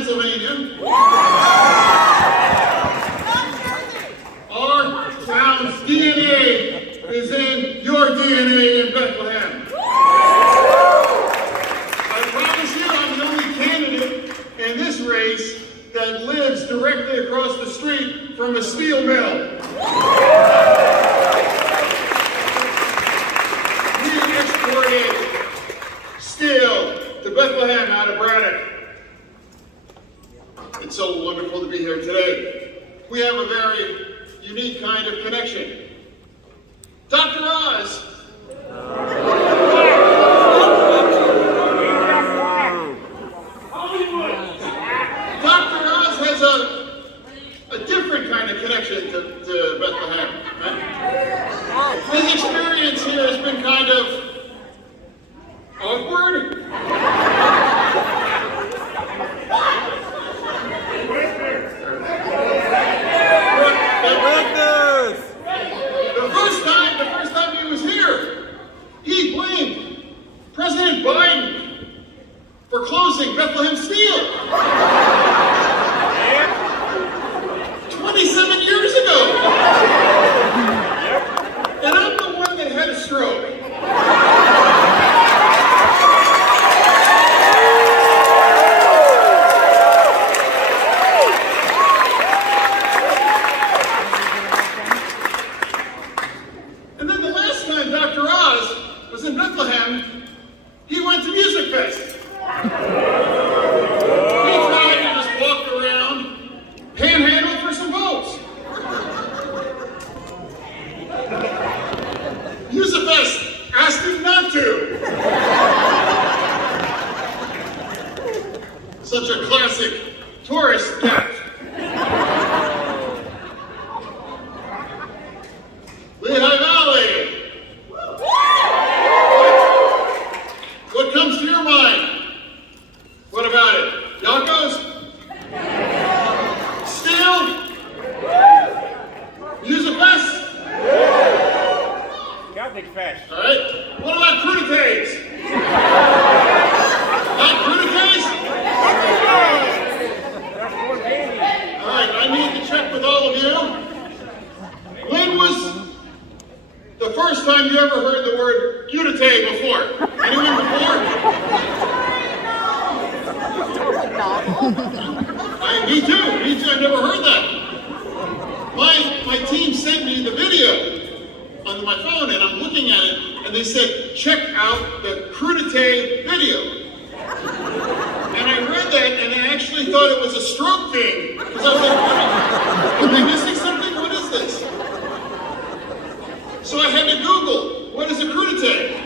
Pennsylvania. Our town's DNA is in your DNA in Bethlehem. I promise you I'm the only candidate in this race that lives directly across the street from a steel mill. We exported steel to Bethlehem out of Braddock. It's so wonderful to be here today. We have a very unique kind of connection. Dr. Oz. Dr. Oz has a different kind of connection to Bethlehem. Right? His experience here has been kind of awkward. The first time he was here, he blamed President Biden for closing Bethlehem Steel. 27 years ago. And I'm the one that had a stroke. And then the last time Dr. Oz was in Bethlehem, he went to Music Fest. He tried to just walk around, panhandle for some votes. Music Fest asked him not to. Such a classic tourist gaffe. Lehigh Valley. What comes to your mind? What about it? Yonkos? Steel? Music Fest? Celtic Fest. All right. What about crudités? Not crudités? All right. I need to check with all of you. When was the first time you ever heard the word crudité before? Anyone before? Me too. I never heard that. My team sent me the video on my phone, and I'm looking at it, and they said, check out the crudité video. And I read that, and I actually thought it was a stroke thing. Because I was like, am I missing something? What is this? So I had to Google, what is a crudité?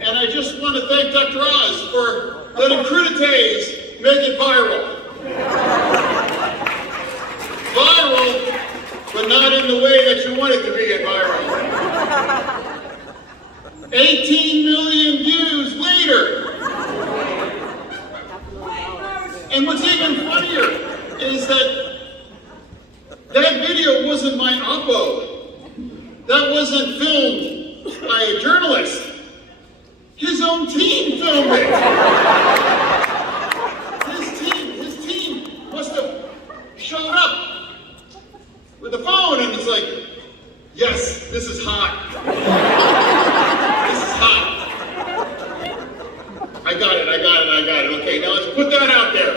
And I just want to thank Dr. Oz for letting crudités make it viral. Viral, but not in the way that you want it to be viral. 18 million views later. And what's even funnier is that video wasn't my oppo. That wasn't filmed by a journalist. His own team filmed it. His team must have showed up with a phone and it's like, yes, this is hot. This is hot. I got it. Okay, now let's put that out there.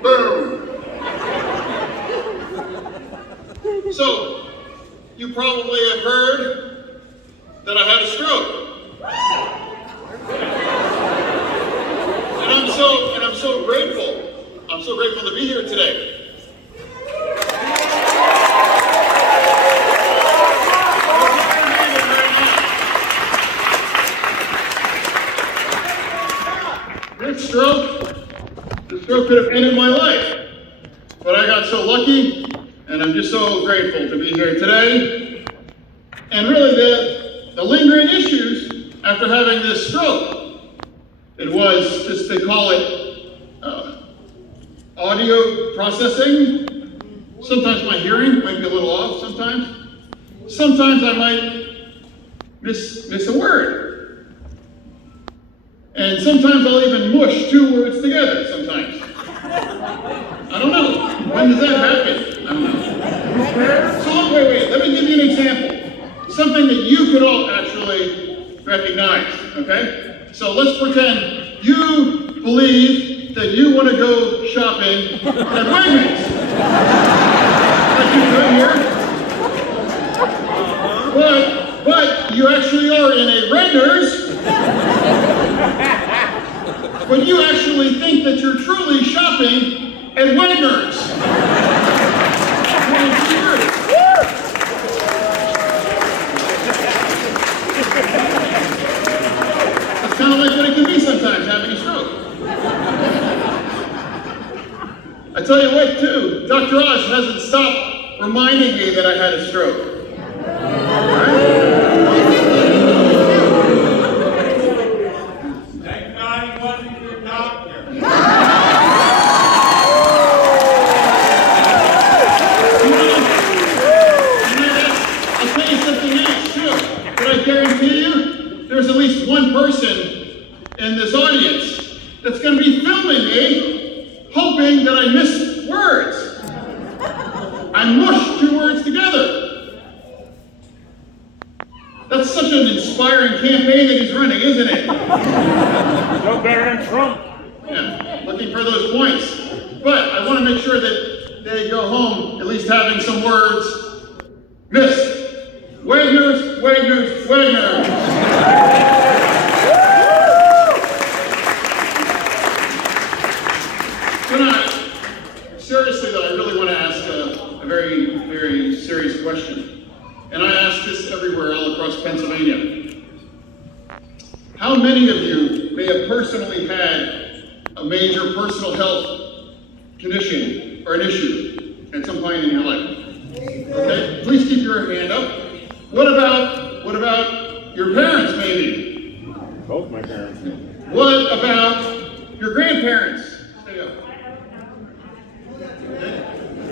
Boom. So, you probably have heard that I had a stroke. And I'm so grateful. I'm so grateful to be here today. This stroke could have ended my life. But I got so lucky, and I'm just so grateful to be here today. And really, the lingering issues after having this stroke, it was just, they call it audio processing. Sometimes my hearing might be a little off sometimes. Sometimes I might miss a word. And sometimes I'll even mush you believe that you want to go shopping at Wegmans. Like you could here. But you actually are in a Renner's. But you actually think that you're truly shopping at Wegmans. It's kind of like what it can be sometimes, having a stroke. I tell you what, too, Dr. Oz hasn't stopped reminding me that I had a stroke. Thank God he wasn't your doctor. I'll tell you something else, too. But I guarantee you, there's at least one person in this audience that's going to be filming me, hoping that I miss words. I mushed two words together. That's such an inspiring campaign that he's running, isn't it? No better than Trump. Yeah, looking for those points. But I want to make sure that they go home at least having some words. Miss. Wegmans, Wegmans, Wegmans. Tonight, seriously though, I really want to ask a very, very serious question. And I ask this everywhere all across Pennsylvania. How many of you may have personally had a major personal health condition or an issue at some point in your life? Okay, please keep your hand up. What about your parents maybe? Both my parents. What about your grandparents? Stay up. Okay.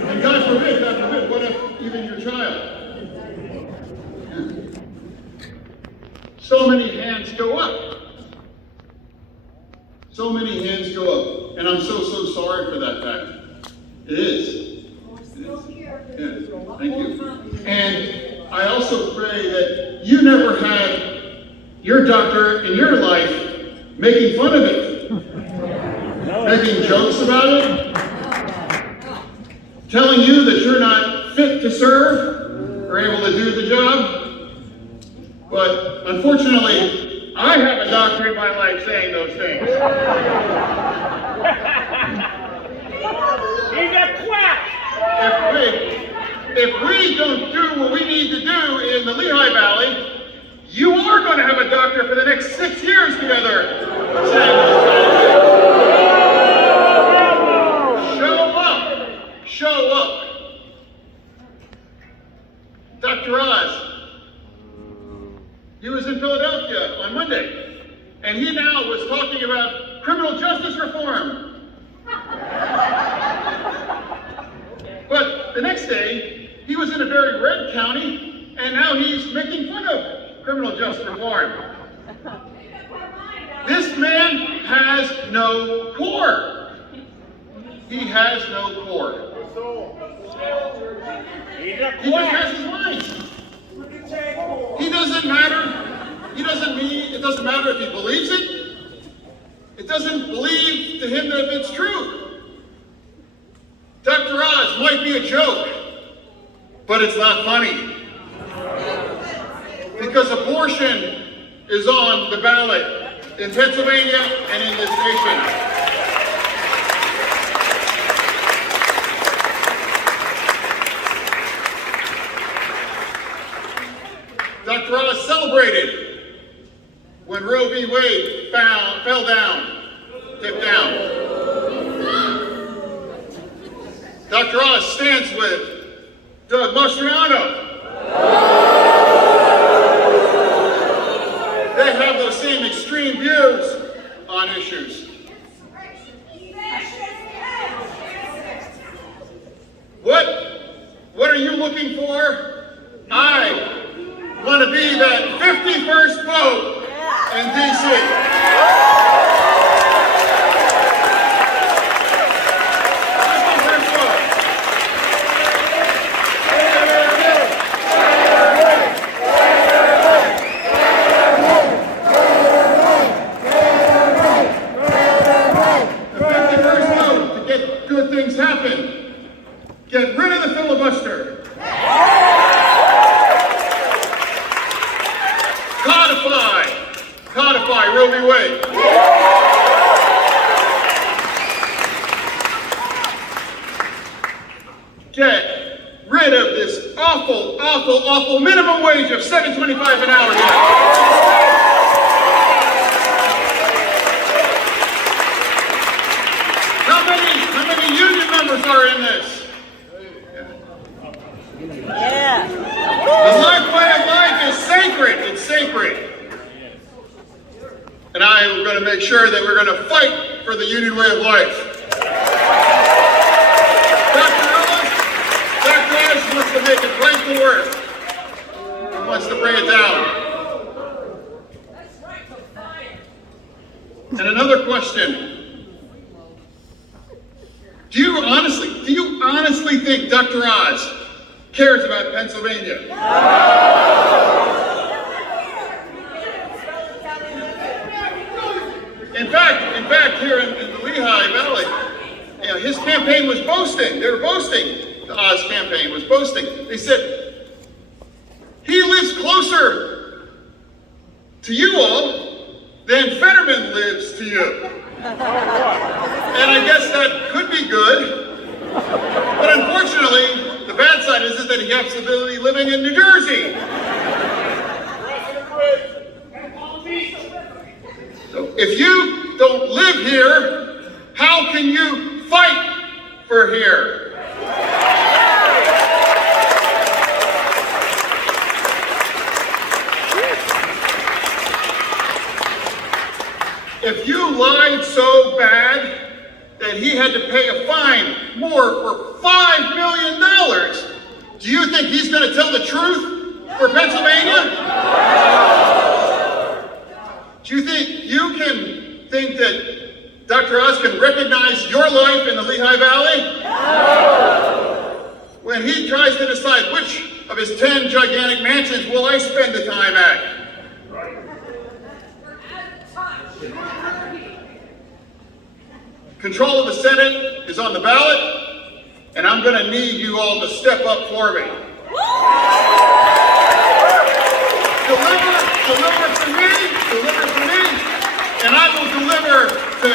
And God forbid, what if even your child? So many hands go up. So many hands go up. And I'm so sorry for that fact. It is. Yeah, thank you. And I also pray that you never had your doctor in your life making fun of it. Making jokes about it. Telling you that you're not fit to serve or able to do the job. But unfortunately, I have a doctor in my life saying those things. He's a quack! If we don't do what we need to do in the Lehigh Valley, you are going to have a doctor for the next 6 years together saying those things. Show up. Dr. Oz. He was in Philadelphia on Monday, and he now was talking about criminal justice reform. But the next day, he was in a very red county, and now he's making fun of criminal justice reform. This man has no core. He has no core. He's a He just quack! has his mind. He doesn't matter. It doesn't matter if he believes it. It doesn't believe to him that it's true. Dr. Oz might be a joke, but it's not funny. Because abortion is on the ballot in Pennsylvania and in this nation. Dr. Oz celebrated when Roe v. Wade fell down, tipped down. Dr. Oz stands with Doug Mastriano. They have those same extreme views on issues. What are you looking for? I want to be that 51st vote in D.C. awful minimum wage of $7.25 an hour yet? How many union members are in this? Yeah. The life way of life is sacred. It's sacred. And I am going to make sure that we're going to fight for the union way of life. Dr. Oz wants to make it right to work. He wants to bring it down. And another question. Do you honestly think Dr. Oz cares about Pennsylvania? In fact, here in the Lehigh Valley, you know, his campaign was boasting. They were boasting. The Oz campaign was boasting. They said, he lives closer to you all than Fetterman lives to you. And I guess that could be good. But unfortunately, the bad side is that he happens to be living in New Jersey. So if you don't live here, how can you fight for here? If you lied so bad that he had to pay a fine more for $5 million, do you think he's going to tell the truth for Pennsylvania? Do you think that Dr. Oz can recognize your life in the Lehigh Valley? When he tries to decide which of his 10 gigantic mansions will I spend the time at? Control of the Senate is on the ballot, and I'm going to need you all to step up for me. Deliver for me, and I will deliver to